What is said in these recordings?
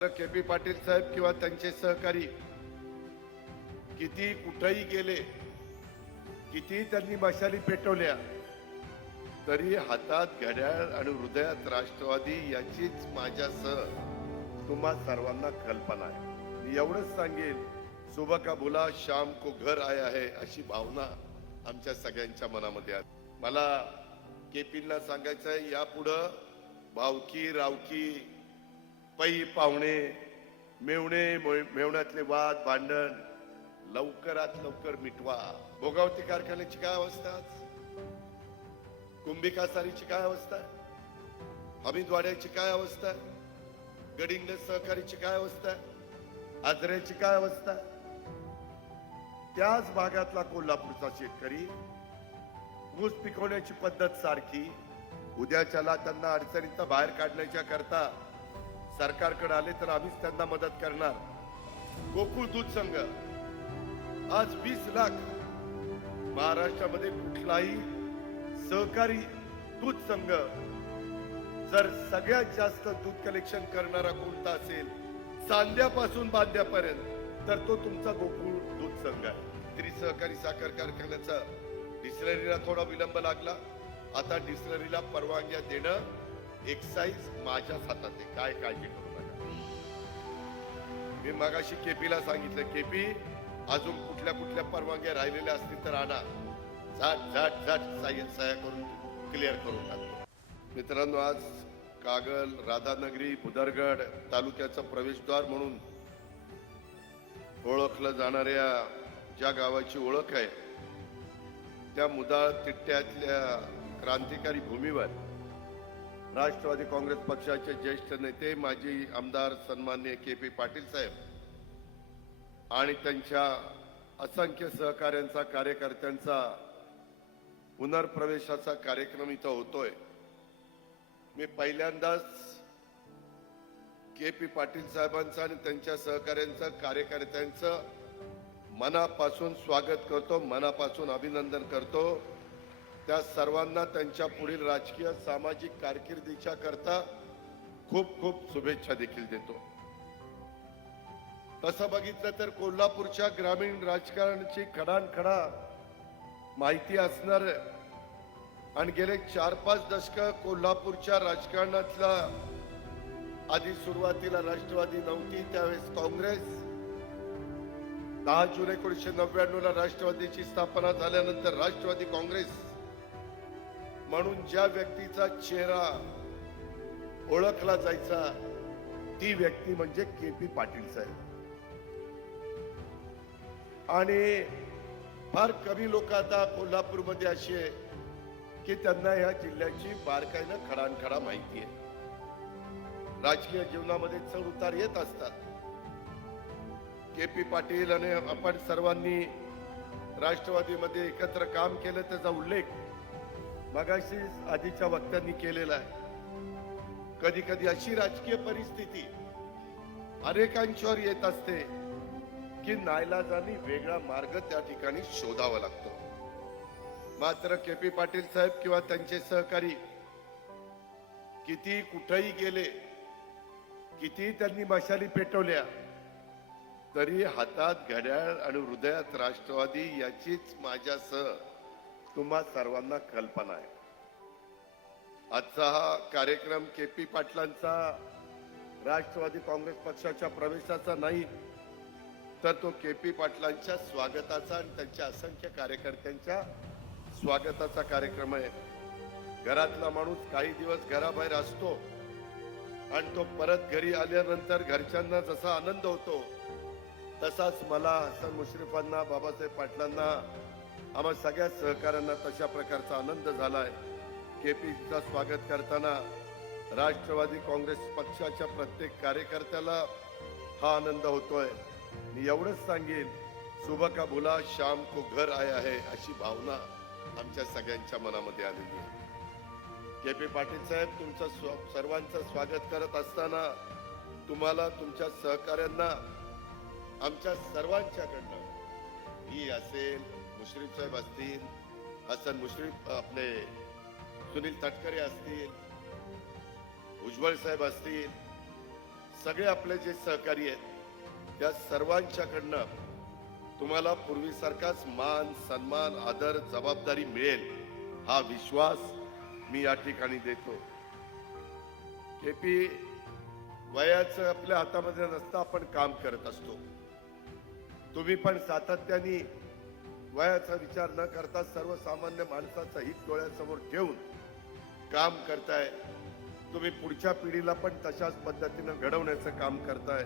के P Patil साहेब किंवा त्यांचे सहकारी किती कुठेही गेले किती त्यांनी मशाली पेटवल्या तरी हातात घड्याळ आणि हृदयात राष्ट्रवादी याचीच माझ्यासह तुम्हा सर्वांना कल्पना आहे. मी एवढंच सांगेन सुबह का बुला शाम को घर आया है अशी भावना आमच्या सगळ्यांच्या मनामध्ये आहे. मला केपींना सांगायचं आहे यापुढं भावकी रावकी पै पाहुणे मेवणे मेवण्यातले वाद भांडण लवकरात लवकर मिटवा. भोगावती कारखान्याची काय अवस्था? आज कुंभिका सारीची काय अवस्था? हमीद्वाड्याची हमीदवाड्याची काय अवस्था? आहे गडिंग सहकारीची काय अवस्था? आहे आजऱ्याची काय अवस्था? त्याच भागातला कोल्हापूरचा शेतकरी ऊस पिकवण्याची पद्धत सारखी उद्याच्याला त्यांना अडचणीत बाहेर काढण्याच्या करता सरकारकडे आले तर आम्हीच त्यांना मदत करणार. गोकुळ दूध संघ आज वीस लाख महाराष्ट्रामध्ये कुठलाही सहकारी दूध संघ जर सगळ्यात जास्त दूध कलेक्शन करणारा कोणता असेल चांद्यापासून बांध्यापर्यंत तर तो तुमचा गोकुळ दूध संघ आहे. तरी सहकारी साखर कारखान्याचा डिस्लरीला थोडा विलंब लागला. आता डिस्लरीला परवानग्या देणं एक्साईज माझ्याच हातात आहे. काय काळजी करू नका. मी मगाशी केपीला सांगितलं केपी अजून कुठल्या कुठल्या परवानग्या राहिलेल्या असतील तर आणा. झाट झाट झाट साय सह्या करून क्लिअर करून टाकतो मित्रांनो आज कागल राधानगरी बुदरगड तालुक्याचं प्रवेशद्वार म्हणून ओळखलं जाणाऱ्या ज्या गावाची ओळख आहे त्या मुदाळ तिट्ट्यातल्या क्रांतिकारी भूमीवर राष्ट्रवादी काँग्रेस पक्षाचे ज्येष्ठ नेते माजी आमदार सन्मान्य के पी पाटील साहेब आणि त्यांच्या असंख्य सहकाऱ्यांचा कार्यकर्त्यांचा पुनर्प्रवेशाचा कार्यक्रम इथं होतोय. मी पहिल्यांदाच के पी पाटील साहेबांचं आणि त्यांच्या सहकाऱ्यांचं कार्यकर्त्यांचं मनापासून स्वागत करतो मनापासून अभिनंदन करतो. त्या सर्वांना त्यांच्या पुढील राजकीय सामाजिक कारकिर्दीच्या करता खूप खूप शुभेच्छा देखील देतो. तसं बघितलं तर कोल्हापूरच्या ग्रामीण राजकारणाची खडानखडा माहिती असणार आणि गेले चार पाच दशक कोल्हापूरच्या राजकारणातला आधी सुरुवातीला राष्ट्रवादी नव्हती त्यावेळेस काँग्रेस. दहा जून एकोणीसशे नव्याण्णव ला राष्ट्रवादीची स्थापना झाल्यानंतर राष्ट्रवादी काँग्रेस. म्हणून ज्या व्यक्तीचा चेहरा ओळखला जायचा ती व्यक्ती म्हणजे के पी पाटील साहेब. आणि फार कमी लोक आता कोल्हापूरमध्ये असे की त्यांना या जिल्ह्याची बारकाईनं खडानखडा माहिती आहे. राजकीय जीवनामध्ये चढ उतार येत असतात. के पी पाटील आणि आपण सर्वांनी राष्ट्रवादीमध्ये एकत्र काम केलं त्याचा उल्लेख मगाशी आधीच्या वक्त्यांनी केलेला आहे. कधी कधी अशी राजकीय परिस्थिती अनेकांच्यावर येत असते की नायलाजानी वेगळा मार्ग त्या ठिकाणी शोधावा लागतो. मात्र के पी पाटील साहेब किंवा त्यांचे सहकारी किती कुठेही गेले किती त्यांनी मशाली पेटवल्या तरी हातात घड्याळ आणि हृदयात राष्ट्रवादी याचीच माझ्यासह तुम्हा सर्वांना कल्पना आहे. आजचा हा कार्यक्रम के पी पाटलांचा राष्ट्रवादी काँग्रेस पक्षाच्या प्रवेशाचा नाही तर तो के पी पाटलांच्या स्वागताचा आणि त्यांच्या असंख्य कार्यकर्त्यांच्या स्वागताचा कार्यक्रम आहे. घरातला माणूस काही दिवस घराबाहेर असतो आणि तो परत घरी आल्यानंतर घरच्यांना जसा आनंद होतो तसाच मला हसन मुश्रीफांना बाबासाहेब पाटलांना आम्हा सगळ्या सहकाऱ्यांना तशा प्रकारचा आनंद झालाय. केपीचा स्वागत करताना राष्ट्रवादी काँग्रेस पक्षाच्या प्रत्येक कार्यकर्त्याला हा आनंद होतोय. मी एवढंच सांगेन सुबह का बुला शाम को घर आया है अशी भावना आमच्या सगळ्यांच्या मनामध्ये आलेली आहे. के पी पाटील साहेब तुमचं स्व- सर्वांचं स्वागत करत असताना तुम्हाला तुमच्या सहकाऱ्यांना आमच्या सर्वांच्याकडनं ही असेल मुश्रीफ साहेब असतील हसन मुश्रीफ आपले सुनील तटकरे असतील उज्ज्वल साहेब असतील सगळे आपले जे सहकारी आहेत त्या सर्वांच्याकडनं तुम्हाला पूर्वीसारखाच मान सन्मान आदर जबाबदारी मिळेल हा विश्वास मी या ठिकाणी देतो. केपी वयाचं आपल्या हातामध्ये नसतं आपण काम करत असतो. तुम्ही पण सातत्याने वयाचा विचार न करता सर्वसामान्य माणसाचं हित डोळ्यासमोर ठेवून काम करताय. तुम्ही पुढच्या पिढीला पण तशाच पद्धतीनं घडवण्याचं काम करताय.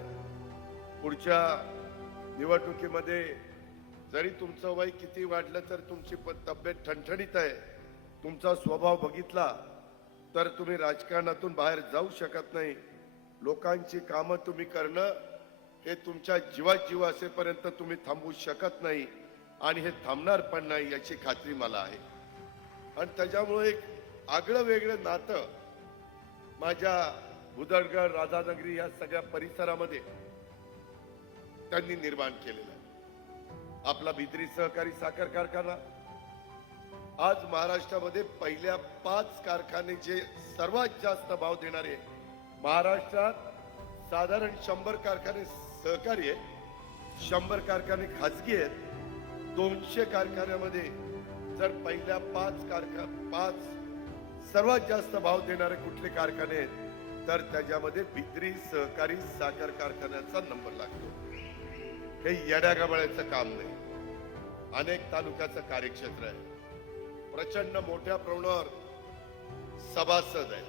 पुढच्या निवडणुकीमध्ये जरी तुमचं वय किती वाढलं तर तुमची प- तब्येत ठणठणीत आहे. तुमचा स्वभाव बघितला तर तुम्ही राजकारणातून बाहेर जाऊ शकत नाही. लोकांची कामं तुम्ही करणं हे तुमच्या जीवात जीव असेपर्यंत तुम्ही थांबवू शकत नाही. आणि हे थांबणार पण नाही याची खात्री मला आहे. आणि त्याच्यामुळे एक आगळं वेगळं नातं माझ्या बुदडगड राधानगरी या सगळ्या परिसरामध्ये त्यांनी निर्माण केलेलं आहे. आपला भित्री सहकारी साखर कारखाना आज महाराष्ट्रामध्ये पहिल्या पाच कारखाने जे सर्वात जास्त भाव देणारे महाराष्ट्रात साधारण शंभर कारखाने सहकारी आहेत शंभर कारखाने खाजगी आहेत दोनशे कारखान्यामध्ये जर पहिल्या पाच कारखा पाच सर्वात जास्त भाव देणारे कुठले कारखाने आहेत तर त्याच्यामध्ये भित्री सहकारी साखर कारखान्याचा नंबर लागतो. हे येड्यागाबळ्याचं काम नाही. अनेक तालुक्याचं कार्यक्षेत्र आहे. प्रचंड मोठ्या प्रमाणावर सभासद आहे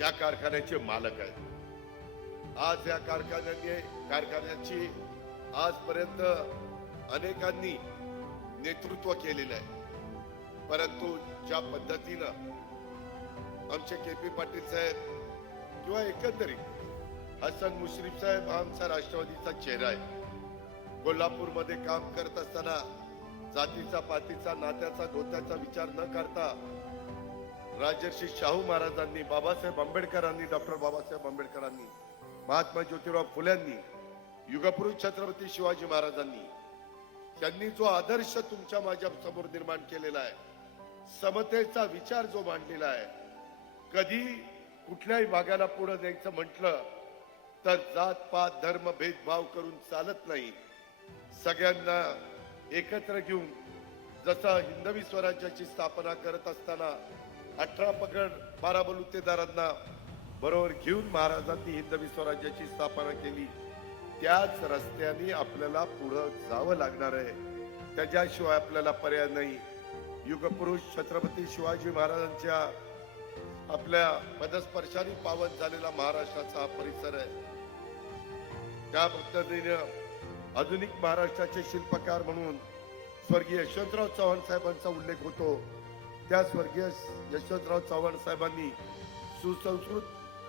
या कारखान्याचे मालक आहेत. आज या कारखान्याने कारखान्याची आजपर्यंत अनेकांनी नेतृत्व केलेलं आहे. परंतु ज्या पद्धतीनं आमचे के पी पाटील साहेब किंवा एकंदरीत हसन मुश्रीफ साहेब हा आमचा राष्ट्रवादीचा चेहरा आहे. कोल्हापूरमध्ये काम करत असताना जातीचा पातीचा नात्याचा गोत्याचा विचार न करता राजर्षी शाहू महाराजांनी बाबासाहेब आंबेडकरांनी डॉक्टर बाबासाहेब आंबेडकरांनी महात्मा ज्योतिराव फुल्यांनी युगपुरुष छत्रपती शिवाजी महाराजांनी त्यांनी जो आदर्श तुमच्या माझ्यासमोर निर्माण केलेला आहे समतेचा विचार जो मांडलेला आहे कधी कुठल्याही भागाला पुढे द्यायचं म्हटलं तर जात पात धर्म भेदभाव करून चालत नाही. सगळ्यांना एकत्र घेऊन जसं हिंदवी स्वराज्याची स्थापना करत असताना अठरा पगड बारा बलुतेदारांना बरोबर घेऊन महाराजांनी हिंदवी स्वराज्याची स्थापना केली त्याच रस्त्याने आपल्याला पुढं जावं लागणार आहे. त्याच्याशिवाय आपल्याला पर्याय नाही. युगपुरुष छत्रपती शिवाजी महाराजांच्या आपल्या पदस्पर्शाने पावन झालेला महाराष्ट्राचा हा परिसर आहे. त्या पद्धतीनं आधुनिक महाराष्ट्राचे शिल्पकार म्हणून स्वर्गीय यशवंतराव चव्हाण साहेबांचा उल्लेख होतो. त्या स्वर्गीय यशवंतराव चव्हाण साहेबांनी सुसंस्कृत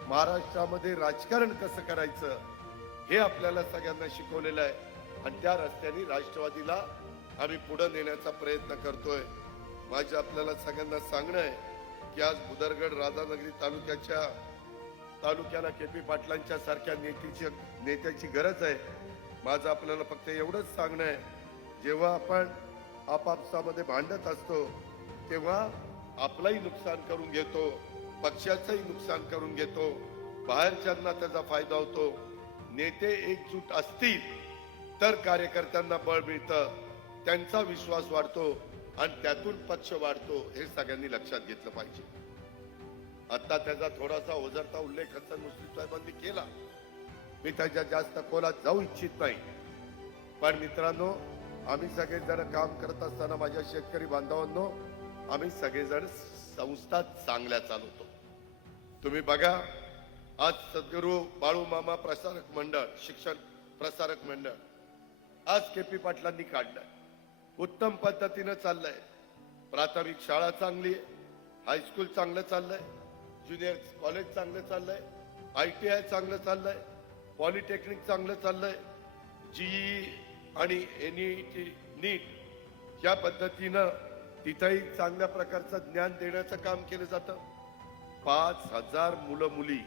महाराष्ट्रामध्ये राजकारण कसं करायचं? हे आपल्याला सगळ्यांना शिकवलेलं आहे. आणि त्या रस्त्याने राष्ट्रवादीला आम्ही पुढे नेण्याचा प्रयत्न करतोय. माझं आपल्याला सगळ्यांना सांगणं आहे की आज बुदरगड राधानगरी तालुक्याच्या तालुक्याला के पी पाटलांच्या सारख्या नेत्याची नेत्याची गरज आहे. माझं आपल्याला फक्त एवढंच सांगणं आहे. जेव्हा आपण आपापसामध्ये भांडत असतो तेव्हा आपलंही नुकसान करून घेतो पक्षाचंही नुकसान करून घेतो. बाहेरच्यांना त्याचा फायदा होतो. नेते एकजूट असतील तर कार्यकर्त्यांना बळ मिळतं. त्यांचा विश्वास वाढतो आणि त्यातून पक्ष वाढतो हे सगळ्यांनी लक्षात घेतलं पाहिजे. आता त्याचा थोडासा ओझरता उल्लेख हसन मुस्लिम साहेबांनी केला. मी त्याच्या जास्त खोलात जाऊ इच्छित नाही. पण मित्रांनो आम्ही सगळेजण काम करत असताना माझ्या शेतकरी बांधवांनो आम्ही सगळेजण संस्था चांगल्या चालवतो. तुम्ही बघा आज सद्गुरू बाळूमामा प्रसारक मंडळ शिक्षण प्रसारक मंडळ. आज के पी पाटलांनी काढलंय. उत्तम पद्धतीनं चाललंय. प्राथमिक शाळा चांगली आहे. हायस्कूल चांगलं चाललंय. ज्युनियर कॉलेज चांगलं चाललंय. आय टी आय चांगलं चाललंय. पॉलिटेक्निक चांगलं चाललंय. जीई आणि एन टी नीट या पद्धतीनं तिथंही चांगल्या प्रकारचं ज्ञान देण्याचं काम केलं जातं. पाच हजार मुलं मुली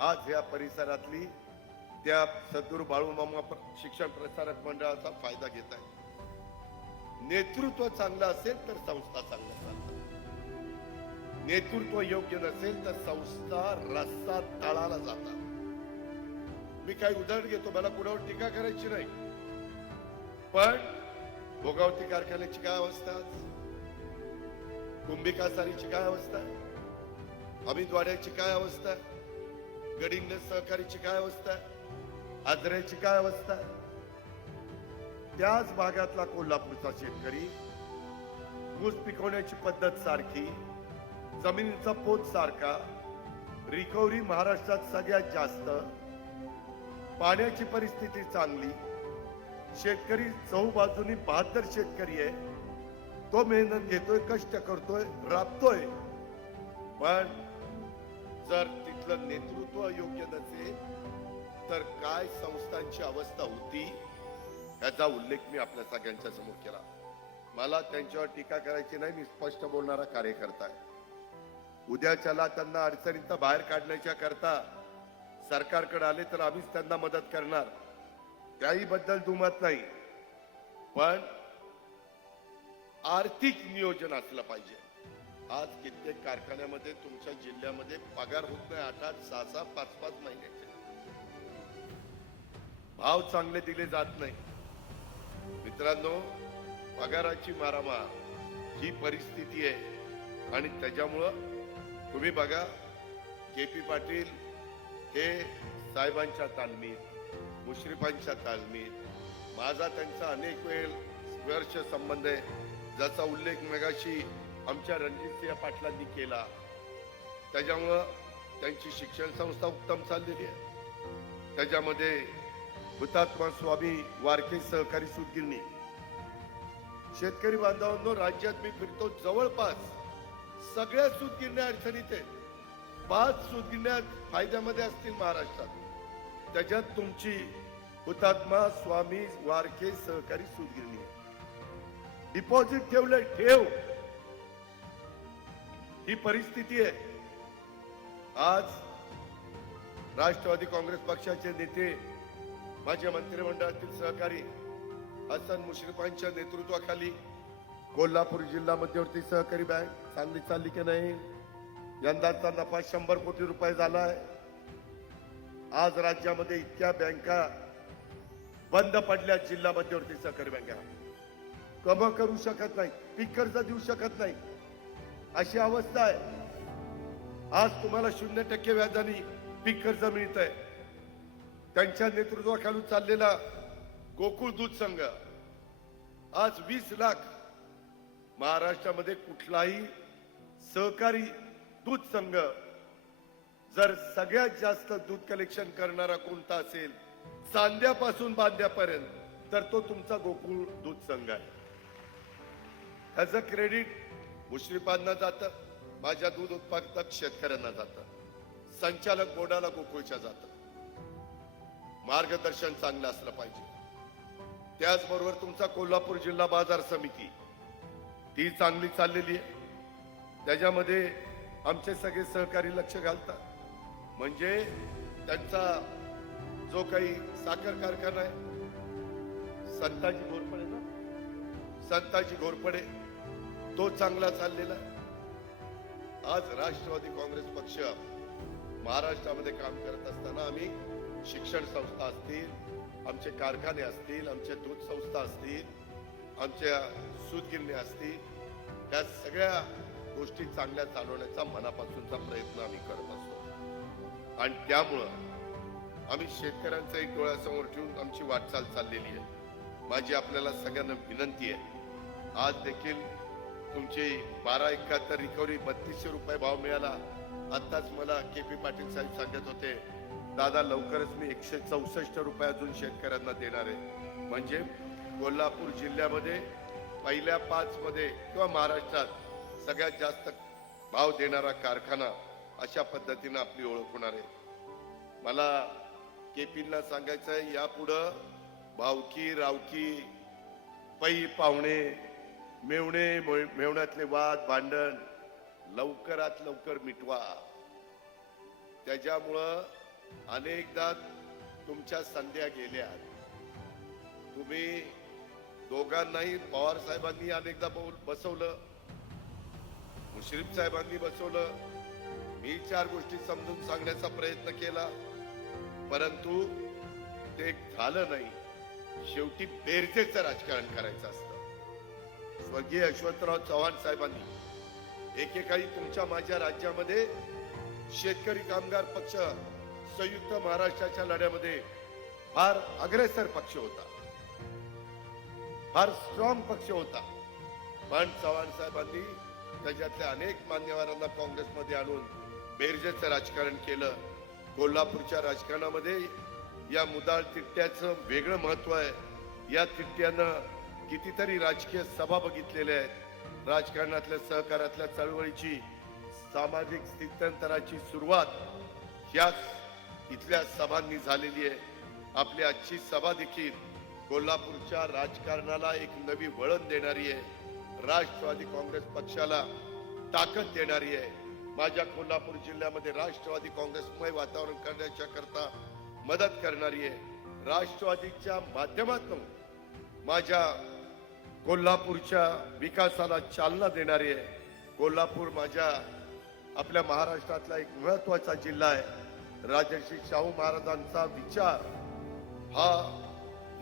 आज या परिसरातली त्या सद्गुरू बाळूमामा शिक्षण प्रसारक मंडळाचा फायदा घेत आहे नेतृत्व चांगलं असेल तर संस्था चांगल्या चालतात नेतृत्व योग्य नसेल तर संस्था रस्ता तळाला जातात. मी काही उदाहरण घेतो मला कुणावर टीका करायची नाही. पण भोगावती कारखान्याची काय अवस्था? कुंभिकासारीची काय अवस्था? अमितवाड्याची काय अवस्था? आहे गडिंग सहकारीची काय अवस्था? आहे आजऱ्याची काय अवस्था? आहे त्याच भागातला कोल्हापूरचा शेतकरी ऊस पिकवण्याची पद्धत सारखी जमिनीचा पोत सारखा रिकव्हरी महाराष्ट्रात सगळ्यात जास्त पाण्याची परिस्थिती चांगली शेतकरी चौबाजूनी बहात्तर शेतकरी आहे तो मेहनत घेतोय कष्ट करतोय राबतोय. पण जर तिथलं नेतृत्व योग्य नसेल तर काय संस्थांची अवस्था होती याचा उल्लेख मी आपल्या सगळ्यांच्या समोर केला. मला त्यांच्यावर टीका करायची नाही मी स्पष्ट बोलणारा कार्यकर्ता आहे. उद्याच्याला त्यांना अडचणीत बाहेर काढण्याच्या करता सरकारकडे आले तर आम्हीच त्यांना मदत करणार. त्याही बद्दल दुमत नाही. पण आर्थिक नियोजन असलं पाहिजे. आज कित्येक कारखान्यामध्ये तुमच्या जिल्ह्यामध्ये पगार होत नाही आठ आठ सहा सहा पाच पाच महिन्याचे. भाव चांगले दिले जात नाही. मित्रांनो पगाराची मारामार ही परिस्थिती आहे. आणि त्याच्यामुळं तुम्ही बघा के पी पाटील हे साहेबांच्या तालमीत मुश्रीफांच्या तालमीत माझा त्यांचा अनेक वेळ वर्ष संबंध आहे. ज्याचा उल्लेख मेघाशी आमच्या रणजितसिंह पाटलांनी केला. त्याच्यामुळं त्यांची शिक्षण संस्था उत्तम चाललेली आहे. त्याच्यामध्ये हुतात्मा स्वामी वारखे सहकारी सुदगिरणी शेतकरी बांधवांनो राज्यात मी फिरतो जवळपास. सगळ्या सूतगिरण्या अडचणीत आहेत. पाच सुदगिरण्या फायद्यामध्ये असतील महाराष्ट्रात. त्याच्यात तुमची हुतात्मा स्वामी वारके सहकारी सुदगिरणी डिपॉझिट ठेवलं ठेव. ही परिस्थिती आहे. आज राष्ट्रवादी काँग्रेस पक्षाचे नेते माझ्या मंत्रिमंडळातील सहकारी हसन मुश्रीफांच्या नेतृत्वाखाली कोल्हापूर जिल्हा मध्यवर्ती सहकारी बँक चांगली चालली की नाही? यंदाचा नफा शंभर कोटी रुपये झालाय. आज राज्यामध्ये इतक्या बँका बंद पडल्या जिल्हा मध्यवर्ती सहकारी बँका. कम करू शकत नाही पीक कर्ज देऊ शकत नाही. अशी अवस्था आहे. आज तुम्हाला शून्य टक्के व्याजाने पीक कर्ज मिळत आहे त्यांच्या नेतृत्वाखाली चाललेला गोकुळ दूध संघ आज वीस लाख महाराष्ट्रामध्ये कुठलाही सहकारी दूध संघ जर सगळ्यात जास्त दूध कलेक्शन करणारा कोणता असेल चांद्यापासून बांध्यापर्यंत तर तो तुमचा गोकुळ दूध संघ आहे. ह्याचं क्रेडिट मुश्रीफांना जातं माझ्या दूध उत्पादक शेतकऱ्यांना जातं संचालक बोर्डाला गोकुळच्या जातं. मार्गदर्शन चांगलं असलं पाहिजे. त्याचबरोबर तुमचा कोल्हापूर जिल्हा बाजार समिती ती चांगली चाललेली आहे. त्याच्यामध्ये आमचे सगळे सहकारी लक्ष घालतात. म्हणजे त्यांचा जो काही साखर कारखाना आहे संताजी घोरपडे ना? संताजी घोरपडे. तो चांगला चाललेला. आज राष्ट्रवादी काँग्रेस पक्ष महाराष्ट्रामध्ये काम करत असताना आम्ही शिक्षण संस्था असतील आमचे कारखाने असतील आमच्या दूध संस्था असतील आमच्या सूतगिरणी असतील त्या सगळ्या गोष्टी चांगल्या चालवण्याचा मनापासूनचा प्रयत्न आम्ही करत असतो. आणि त्यामुळं आम्ही शेतकऱ्यांचा एक डोळ्यासमोर ठेवून आमची वाटचाल चाललेली आहे. माझी आपल्याला सगळ्यांना विनंती आहे. आज देखील तुमची बारा एकाहत्तर रिकव्हरी बत्तीसशे रुपये भाव मिळाला. आताच मला के पी पाटील साहेब सांगत होते दादा लवकरच मी एकशे चौसष्ट रुपये अजून शेतकऱ्यांना देणार आहे. म्हणजे कोल्हापूर जिल्ह्यामध्ये पहिल्या पाचमध्ये किंवा महाराष्ट्रात सगळ्यात जास्त भाव देणारा कारखाना अशा पद्धतीनं आपली ओळख होणार आहे. मला केपींना सांगायचं आहे यापुढं भावकी रावकी पै पाहुणे मेवणे मेवण्यातले वाद भांडण लवकरात लवकर मिटवा. त्याच्यामुळं अनेकदा तुमच्या संध्या गेल्या तुम्ही दोघांनाही पवार साहेबांनी अनेकदा बोल- बसवलं. मुश्रीफ साहेबांनी बसवलं. मी चार गोष्टी समजून सांगण्याचा प्रयत्न केला. परंतु ते झालं नाही. शेवटी बेरजेचं राजकारण करायचं असतं. स्वर्गीय यशवंतराव चव्हाण साहेबांनी. एकेकाळी तुमच्या माझ्या राज्यामध्ये शेतकरी कामगार पक्ष संयुक्त महाराष्ट्राच्या लढ्यामध्ये फार अग्रेसर पक्ष होता. फार स्ट्रॉंग पक्ष होता. पण चव्हाण साहेबांनी त्याच्यातल्या अनेक मान्यवरांना काँग्रेसमध्ये आणून बेरजेचं राजकारण केलं. कोल्हापूरच्या राजकारणामध्ये या मुदाळ तिट्ट्याचं वेगळं महत्त्व आहे. या तिट्ट्यानं कितीतरी राजकीय सभा बघितलेल्या आहेत. राजकारणातल्या सहकारातल्या चळवळीची सामाजिक स्थित्यंतराची सुरुवात याच इथल्या सभांनी झालेली आहे. आपली आजची सभा देखील कोल्हापूरच्या राजकारणाला एक नवी वळण देणारी आहे. राष्ट्रवादी काँग्रेस पक्षाला ताकद देणारी आहे. माझ्या कोल्हापूर जिल्ह्यामध्ये राष्ट्रवादी काँग्रेसमय वातावरण करण्याच्या करता मदत करणारी आहे. राष्ट्रवादीच्या माध्यमातून माझ्या कोल्हापूरच्या विकासाला चालना देणारी आहे. कोल्हापूर माझ्या आपल्या महाराष्ट्रातला एक महत्त्वाचा जिल्हा आहे. राजर्षी शाहू महाराजांचा विचार हा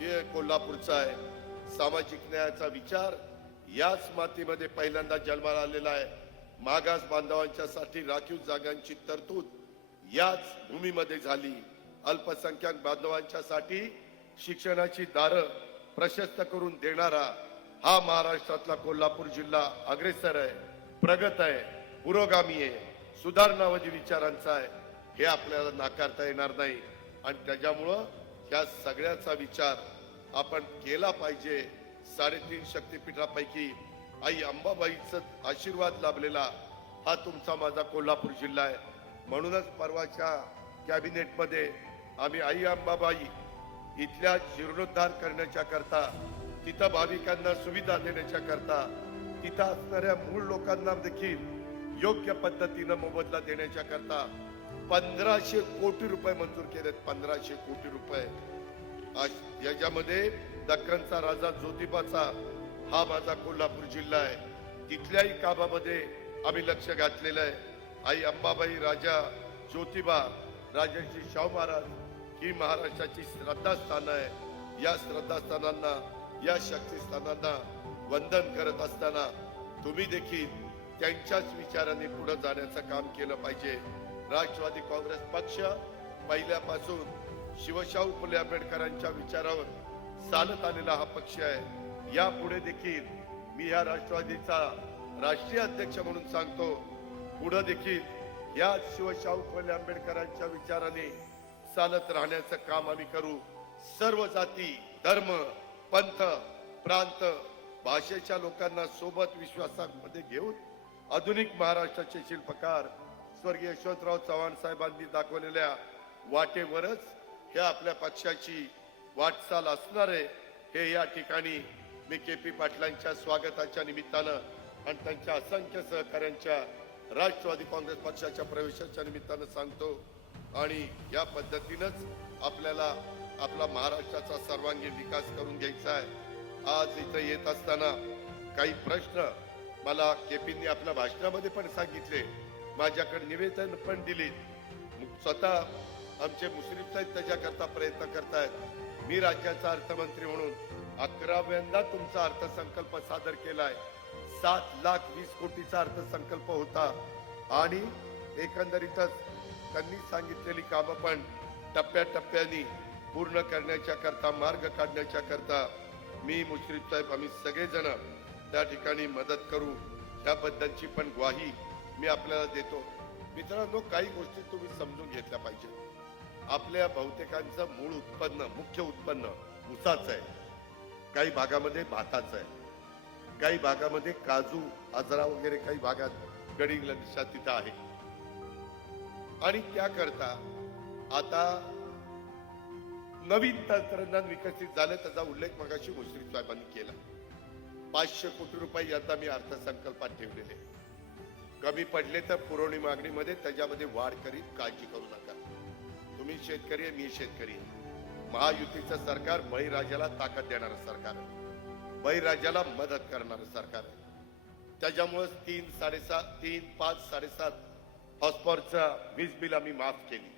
हे कोल्हापूरचा आहे. सामाजिक न्यायाचा विचार याच मातीमध्ये पहिल्यांदा जन्माला आलेला आहे. मागास बांधवांच्यासाठी राखीव जागांची तरतूद याच भूमीमध्ये झाली. अल्पसंख्याक बांधवांच्यासाठी शिक्षणाची दारं प्रशस्त करून देणारा हा महाराष्ट्रातला कोल्हापूर जिल्हा अग्रेसर आहे प्रगत आहे पुरोगामी आहे सुधारणावादी विचारांचा आहे हे आपल्याला नाकारता येणार नाही. आणि त्याच्यामुळं या सगळ्याचा विचार आपण केला पाहिजे. साडेतीन शक्तीपीठापैकी आई अंबाबाईचा आशीर्वाद लाभलेला हा तुमचा माझा कोल्हापूर जिल्हा आहे. म्हणूनच परवाच्या कॅबिनेटमध्ये आम्ही आई अंबाबाई इथल्या जीर्णोद्धार करण्याच्या करता तिथं भाविकांना सुविधा देण्याच्या करता तिथं असणाऱ्या मूळ लोकांना देखील योग्य पद्धतीनं मोबदला देण्याच्या करता पंधराशे कोटी रुपये मंजूर केलेत पंधराशे कोटी रुपये. आज याच्यामध्ये दक्कनचा राजा ज्योतिबाचा हा माझा कोल्हापूर जिल्हा आहे. तिथल्याही कामामध्ये आम्ही लक्ष घातलेलं आहे. आई अंबाबाई राजा ज्योतिबा राजांची शाहू महाराज ही महाराष्ट्राची श्रद्धास्थानं आहे. या श्रद्धास्थानांना या शक्तीस्थानांना वंदन करत असताना तुम्ही देखील त्यांच्याच विचाराने पुढे जाण्याचं काम केलं पाहिजे. राष्ट्रवादी काँग्रेस पक्ष पहिल्यापासून शिवशाहू फुले आंबेडकरांच्या विचारावर चालत आलेला हा पक्ष आहे. यापुढे देखील मी ह्या राष्ट्रवादीचा राष्ट्रीय अध्यक्ष म्हणून सांगतो पुढे देखील या शिवशाहू फुले आंबेडकरांच्या विचाराने चालत राहण्याचं काम आम्ही करू. सर्व जाती धर्म पंथ प्रांत भाषेच्या लोकांना सोबत विश्वासामध्ये घेऊन आधुनिक महाराष्ट्राचे शिल्पकार स्वर्गीय यशवंतराव चव्हाण साहेबांनी दाखवलेल्या वाटेवरच हे आपल्या पक्षाची वाटचाल असणार आहे हे या ठिकाणी मी के पी पाटलांच्या स्वागताच्या निमित्तानं आणि त्यांच्या असंख्य सहकाऱ्यांच्या राष्ट्रवादी काँग्रेस पक्षाच्या प्रवेशाच्या निमित्तानं सांगतो आणि या पद्धतीनंच आपल्याला आपला महाराष्ट्राचा सर्वांगीण विकास करून घ्यायचा आहे. आज इथं येत असताना काही प्रश्न मला केपींनी आपल्या भाषणामध्ये पण सांगितले. माझ्याकडे निवेदन पण दिली स्वतः आमचे मुस्लिम साहेब त्याच्याकरता प्रयत्न करतायत. मी राज्याचा अर्थमंत्री म्हणून अकराव्यांदा तुमचा अर्थसंकल्प सादर केलाय. सात लाख वीस कोटीचा अर्थसंकल्प होता. आणि एकंदरीतच त्यांनी सांगितलेली कामं पण टप्प्याटप्प्याने पूर्ण करण्याच्या करता मार्ग काढण्याच्या करता मी मुश्रीफ साहेब आम्ही सगळेजण त्या ठिकाणी मदत करू. याबद्दलची पण ग्वाही मी आपल्याला देतो. मित्रांनो काही गोष्टी तुम्ही समजून घेतल्या पाहिजे आपल्या बहुतेकांचं मूळ उत्पन्न मुख्य उत्पन्न ऊसाचं आहे. काही भागामध्ये भाताचं आहे. काही भागामध्ये काजू आजरा वगैरे काही भागात गडिंग तिथं आहे. आणि त्याकरता आता नवीन तंत्रज्ञान विकसित झालं त्याचा उल्लेख मगाशी मुश्रीफ साहेबांनी केला. पाचशे कोटी रुपये यंदा मी अर्थसंकल्पात ठेवलेले कमी पडले तर पुरवणी मागणीमध्ये त्याच्यामध्ये वाढ करीत काळजी करू नका. तुम्ही शेतकरी आहे मी शेतकरी आहे. महायुतीचं सरकार बळीराजाला ताकद देणारं सरकार आहे. बळीराजाला मदत करणारं सरकार आहे. त्याच्यामुळे तीन साडेसात तीन पाच साडेसात हॉस्पॉरचा वीज बिल आम्ही माफ केली.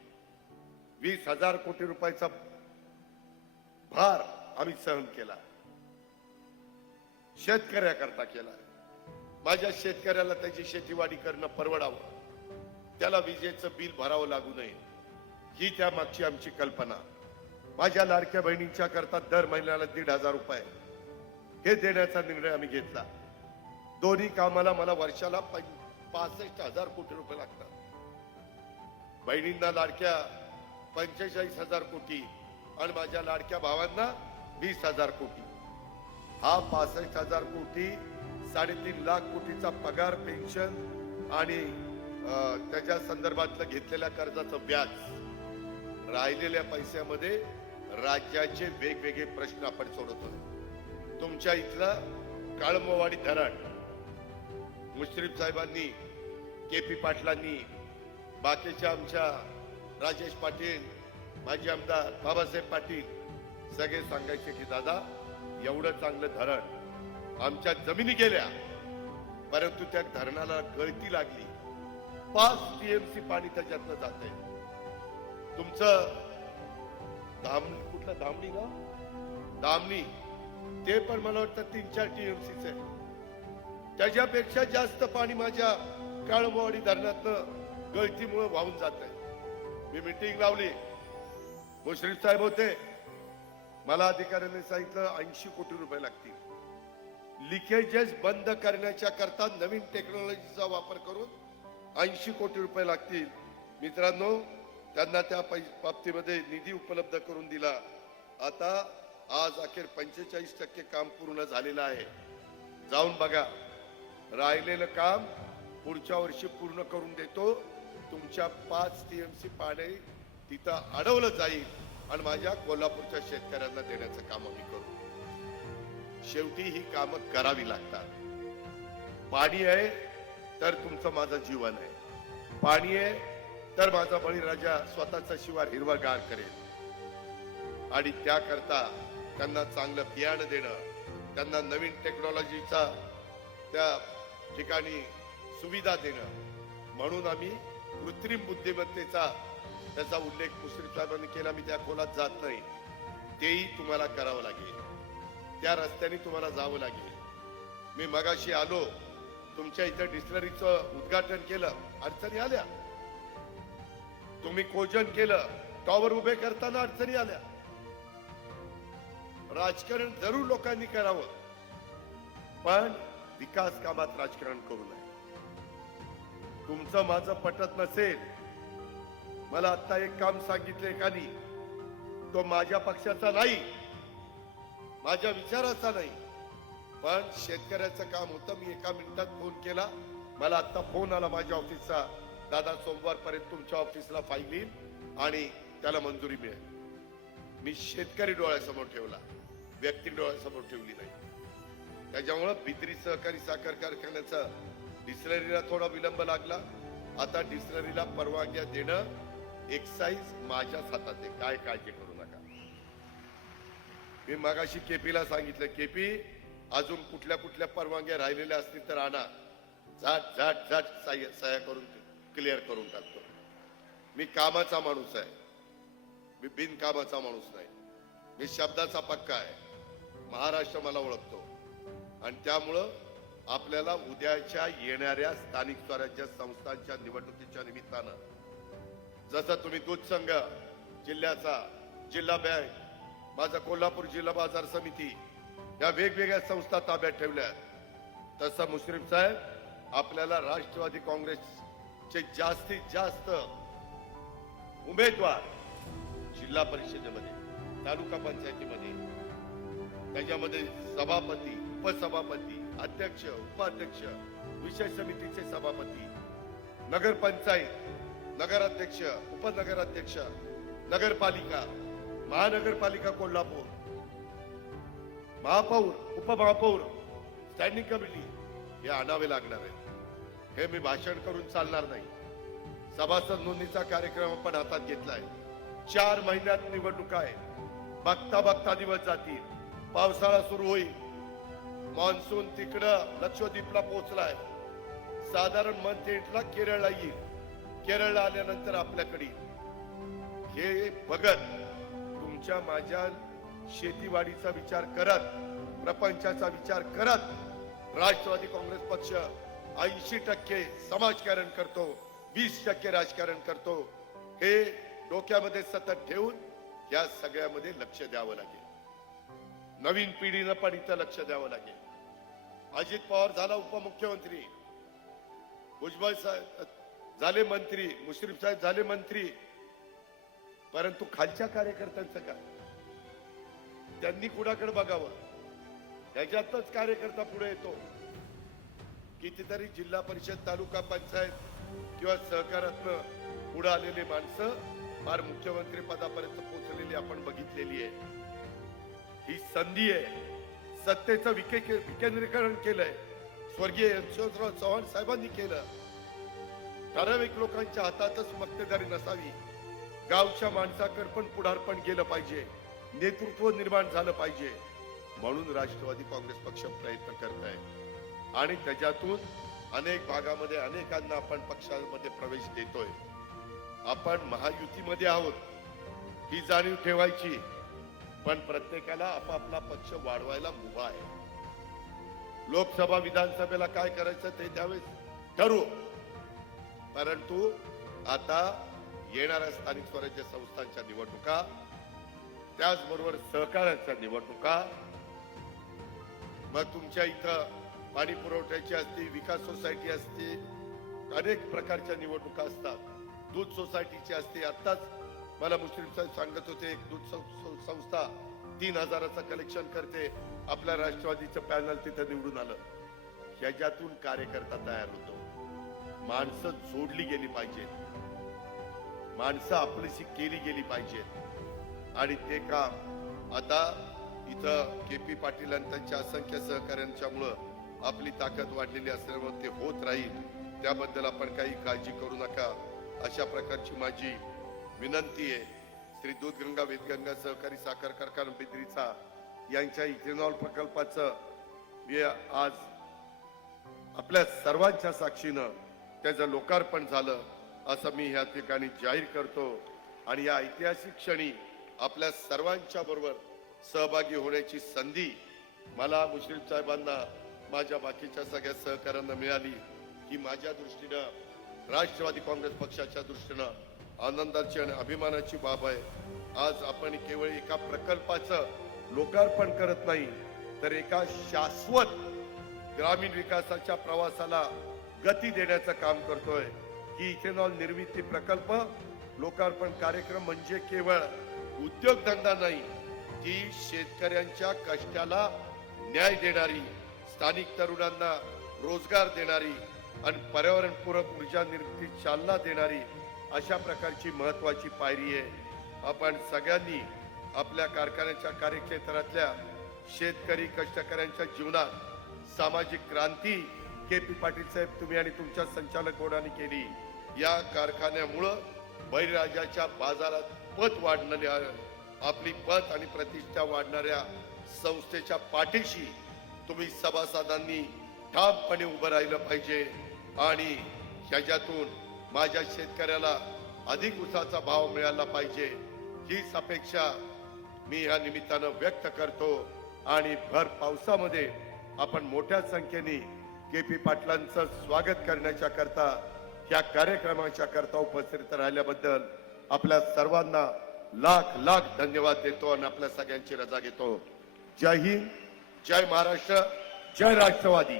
वीस हजार कोटी रुपयाचा आम्ही सहन केला. शेतकऱ्याकरता केला. माझ्या शेतकऱ्याला त्याची शेतीवाडी करणं परवडावं. त्याला विजेचं बिल भरावं लागू नये. ही त्या मागची आमची कल्पना. माझ्या लाडक्या बहिणींच्या करता दर महिन्याला दीड हजार रुपये. हे देण्याचा निर्णय आम्ही घेतला. दोन्ही कामाला मला वर्षाला पासष्ट हजार कोटी रुपये लागतात. बहिणींना लाडक्या पंचेचाळीस हजार कोटी आणि माझ्या लाडक्या भावांना वीस हजार कोटी. हा पासष्ट हजार कोटी साडेतीन लाख कोटीचा पगार पेन्शन आणि त्याच्या संदर्भातलं घेतलेल्या कर्जाचं व्याज राहिलेल्या पैशामध्ये राज्याचे वेगवेगळे प्रश्न आपण सोडवतोय तुमच्या इथलं काळमवाडी धरण मुश्रीफ साहेबांनी के पी पाटलांनी बाकीच्या आमच्या राजेश पाटील माजी आमदार बाबासाहेब पाटील सगळे सांगायचे की दादा एवढं चांगलं धरण आमच्या जमिनी गेल्या परंतु त्या धरणाला गळती लागली. पाच टीएमसी पाणी त्याच्यातनं जाते तुमचं धाम कुठलं धामणी ना धामणी. ते पण मला वाटतं तीन चार टीएमसीच आहे त्याच्यापेक्षा जास्त पाणी माझ्या काळमवाडी धरणातनं गळतीमुळे वाहून जात आहे मी मिटिंग लावली. मुश्रीफ साहेब होते मला अधिकाऱ्यांनी सांगितलं ऐंशी कोटी रुपये लागतील. लिकेजेस बंद करण्याच्या करता नवीन टेक्नॉलॉजीचा वापर करून ऐंशी कोटी रुपये लागतील. मित्रांनो त्यांना त्या पै बाबतीमध्ये निधी उपलब्ध करून दिला. आता आज अखेर पंचेचाळीस टक्के काम पूर्ण झालेलं आहे. जाऊन बघा. राहिलेलं काम पुढच्या वर्षी पूर्ण करून देतो. तुमच्या पाच टीएमसी पाणी तिथं अडवलं जाईल आणि माझ्या कोल्हापूरच्या शेतकऱ्यांना देण्याचं काम आम्ही करू. शेवटी ही कामं करावी लागतात. पाणी आहे तर तुमचं माझं जीवन आहे. पाणी आहे तर माझा बळीराजा स्वतःचा शिवार हिरवागार करेल. आणि त्याकरता त्यांना चांगलं बियाणं देणं त्यांना नवीन टेक्नॉलॉजीचा त्या ठिकाणी सुविधा देणं. म्हणून आम्ही कृत्रिम बुद्धिमत्तेचा त्याचा उल्लेख मुश्रीफ साहेबांनी केला मी त्या खोलात जात नाही. तेही तुम्हाला करावं लागेल. त्या रस्त्याने तुम्हाला जावं लागेल. मी मगाशी आलो तुमच्या इथं डिस्टलरीचं उद्घाटन केलं अडचणी आल्या. तुम्ही कोजन केलं टॉवर उभे करताना अडचणी आल्या. राजकारण जरूर लोकांनी करावं पण विकास कामात राजकारण करू नये. तुमचं माझं पटत नसेल मला आता एक काम सांगितले एकानी तो माझ्या पक्षाचा नाही माझ्या विचाराचा नाही. पण शेतकऱ्याचं काम होतं मी एका मिनिटात फोन केला. मला आता फोन आला माझ्या ऑफिसचा. दादा सोमवारपर्यंत तुमच्या ऑफिसला फाईल येईल आणि त्याला मंजुरी मिळेल. मी शेतकरी डोळ्यासमोर ठेवला. व्यक्ती डोळ्यासमोर ठेवली नाही. त्याच्यामुळं भित्री सहकारी साखर कारखान्याचा डिस्लरीला थोडा विलंब लागला. आता डिस्लरीला परवानग्या देणं एक्साईज माझ्याच हातात आहे. काय काळजी करू नका. मी मगाशी केपीला सांगितलं केपी अजून कुठल्या कुठल्या परवानग्या राहिलेल्या असतील तर आणा. झाट झाट झाट सह्या सह्या करून क्लिअर करून टाकतो. मी कामाचा माणूस आहे. मी बिनकामाचा माणूस नाही. मी शब्दाचा पक्का आहे. महाराष्ट्र मला ओळखतो. आणि त्यामुळं आपल्याला उद्याच्या येणाऱ्या स्थानिक स्वराज्य संस्थांच्या निवडणुकीच्या निमित्तानं जसा तुम्ही दूध संघ जिल्ह्याचा जिल्हा बँक माझा कोल्हापूर जिल्हा बाजार समिती या वेगवेगळ्या संस्था ताब्यात ठेवल्या तसा मुश्रीफ साहेब आपल्याला राष्ट्रवादी काँग्रेसचे जास्तीत जास्त उमेदवार जिल्हा परिषदेमध्ये तालुका पंचायतीमध्ये त्याच्यामध्ये सभापती उपसभापती अध्यक्ष उपाध्यक्ष विषय समितीचे सभापती नगरपंचायत नगराध्यक्ष उपनगराध्यक्ष नगरपालिका महानगरपालिका कोल्हापूर महापौर उपमहापौर स्टँडिंग कमिटी हे आणावे लागणार आहे हे मी भाषण करून चालणार नाही. सभासद नोंदणीचा कार्यक्रम आपण हातात घेतलाय. चार महिन्यात निवडणूक आहे बघता बघता दिवस जातील. पावसाळा सुरू होईल. मान्सून तिकडं लक्षद्वीपला पोहोचलाय. साधारण मंथ एंडला केरळला येईल. केरळला आल्यानंतर आपल्याकडे हे बघत तुमच्या माझ्या शेतीवाडीचा विचार करत प्रपंचाचा विचार करत राष्ट्रवादी काँग्रेस पक्ष ऐंशी टक्के समाजकारण करतो वीस टक्के राजकारण करतो हे डोक्यामध्ये सतत ठेवून या सगळ्यामध्ये लक्ष द्यावं लागेल. नवीन पिढीनं पण इथं लक्ष द्यावं लागेल. अजित पवार झाला उपमुख्यमंत्री. भुजबळ साहेब झाले मंत्री मुश्रीफ साहेब झाले मंत्री परंतु खालच्या कार्यकर्त्यांचं काय? त्यांनी कुणाकडे बघावं? त्याच्यातच कार्यकर्ता पुढे येतो. कितीतरी जिल्हा परिषद तालुका पंचायत किंवा सहकारातनं पुढे आलेली माणसं फार मुख्यमंत्री पदापर्यंत पोहोचलेली आपण बघितलेली आहे. ही संधी आहे. सत्तेचं विके विकेंद्रीकरण केलंय. स्वर्गीय यशवंतराव चव्हाण साहेबांनी केलं. ठराविक लोकांच्या हातातच मक्तेदारी नसावी. गावच्या माणसाकडे पण पुढारपण गेलं पाहिजे. नेतृत्व निर्माण झालं पाहिजे. म्हणून राष्ट्रवादी काँग्रेस पक्ष प्रयत्न करत आहे आणि त्याच्यातून अनेक भागामध्ये अनेकांना आपण पक्षामध्ये प्रवेश देतोय. आपण महायुतीमध्ये आहोत. ही जाणीव ठेवायची. पण प्रत्येकाला आपापला पक्ष वाढवायला मुभा आहे. लोकसभा विधानसभेला काय करायचं ते त्यावेळेस ठरवू. परंतु आता येणाऱ्या स्थानिक स्वराज्य संस्थांच्या निवडणुका त्याचबरोबर सहकाराच्या निवडणुका मग तुमच्या इथं पाणी पुरवठ्याची असती विकास सोसायटी असते अनेक प्रकारच्या निवडणुका असतात. दूध सोसायटीची असते. आत्ताच मला मुस्लिम साहेब सांगत होते एक दूध सं- संस्था तीन हजाराचं कलेक्शन करते. आपल्या राष्ट्रवादीचं पॅनल तिथं निवडून आलं. ह्याच्यातून कार्यकर्ता तयार होतो. माणसं जोडली गेली पाहिजेत. माणसं आपलीशी केली गेली पाहिजेत. आणि ते काम आता इथं के पी पाटील आणि त्यांच्या असंख्य सहकाऱ्यांच्यामुळं आपली ताकद वाढलेली असल्यामुळे ते होत राहील. त्याबद्दल आपण काही काळजी करू नका. अशा प्रकारची माझी विनंती आहे. श्री दूधगंगा वेदगंगा सहकारी साखर कारखाना बिद्रीचा यांच्या इथेनॉल प्रकल्पाचं मी आज आपल्या सर्वांच्या साक्षीनं त्याचं लोकार्पण झालं असं मी ह्या ठिकाणी जाहीर करतो. आणि या ऐतिहासिक क्षणी आपल्या सर्वांच्या बरोबर सहभागी होण्याची संधी मला मुश्रीफ साहेबांना माझ्या बाकीच्या सगळ्या सहकाऱ्यांना मिळाली ही माझ्या दृष्टीनं राष्ट्रवादी काँग्रेस पक्षाच्या दृष्टीनं आनंदाची आणि अभिमानाची बाब आहे. आज आपण केवळ एका प्रकल्पाचं लोकार्पण करत नाही तर एका शाश्वत ग्रामीण विकासाच्या प्रवासाला गती देण्याचं काम करतोय. की इथेनॉल निर्मिती प्रकल्प लोकार्पण कार्यक्रम म्हणजे केवळ उद्योगधंदा नाही ती शेतकऱ्यांच्या कष्टाला न्याय देणारी स्थानिक तरुणांना रोजगार देणारी आणि पर्यावरणपूरक ऊर्जा निर्मिती चालना देणारी अशा प्रकारची महत्वाची पायरी आहे. आपण सगळ्यांनी आपल्या कारखान्याच्या कार्यक्षेत्रातल्या शेतकरी कष्टकऱ्यांच्या जीवनात सामाजिक क्रांती के पी पाटील साहेब तुम्ही आणि तुमच्या संचालक बोर्डाने केली. या कारखान्यामुळं बळीराजाच्या बाजारात पत वाढणारी आपली पत आणि प्रतिष्ठा वाढणाऱ्या संस्थेच्या पाठीशी तुम्ही सभासदांनी ठामपणे उभं राहिलं पाहिजे आणि ह्याच्यातून माझ्या शेतकऱ्याला अधिक उसाचा भाव मिळाला पाहिजे. हीच अपेक्षा मी या निमित्तानं व्यक्त करतो आणि भर पावसामध्ये आपण मोठ्या संख्येने के पी पाटलांचं स्वागत करण्याच्या करता या कार्यक्रमाच्या करता उपस्थित राहिल्याबद्दल आपल्या सर्वांना लाख लाख धन्यवाद देतो आणि आपल्या सगळ्यांची रजा घेतो. जय हिंद जय महाराष्ट्र जय राष्ट्रवादी.